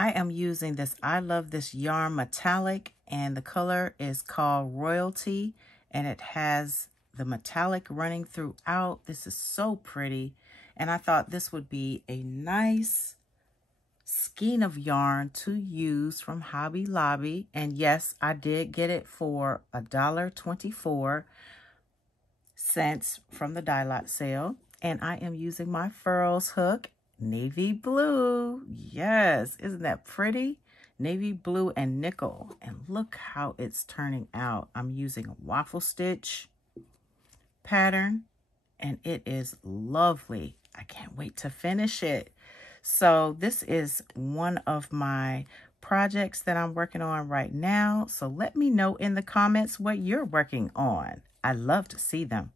I am using this I Love This Yarn Metallic, and the color is called Royalty, and it has the metallic running throughout. This is so pretty, and I thought this would be a nice skein of yarn to use from Hobby Lobby. And yes, I did get it for $1.24 from the die lot sale. And I am using my FURLS hook, navy blue. Yes, isn't that pretty? Navy blue and nickel. And look how it's turning out. I'm using a waffle stitch pattern, and it is lovely. I can't wait to finish it. So this is one of my projects that I'm working on right now. So let me know in the comments what you're working on. I love to see them.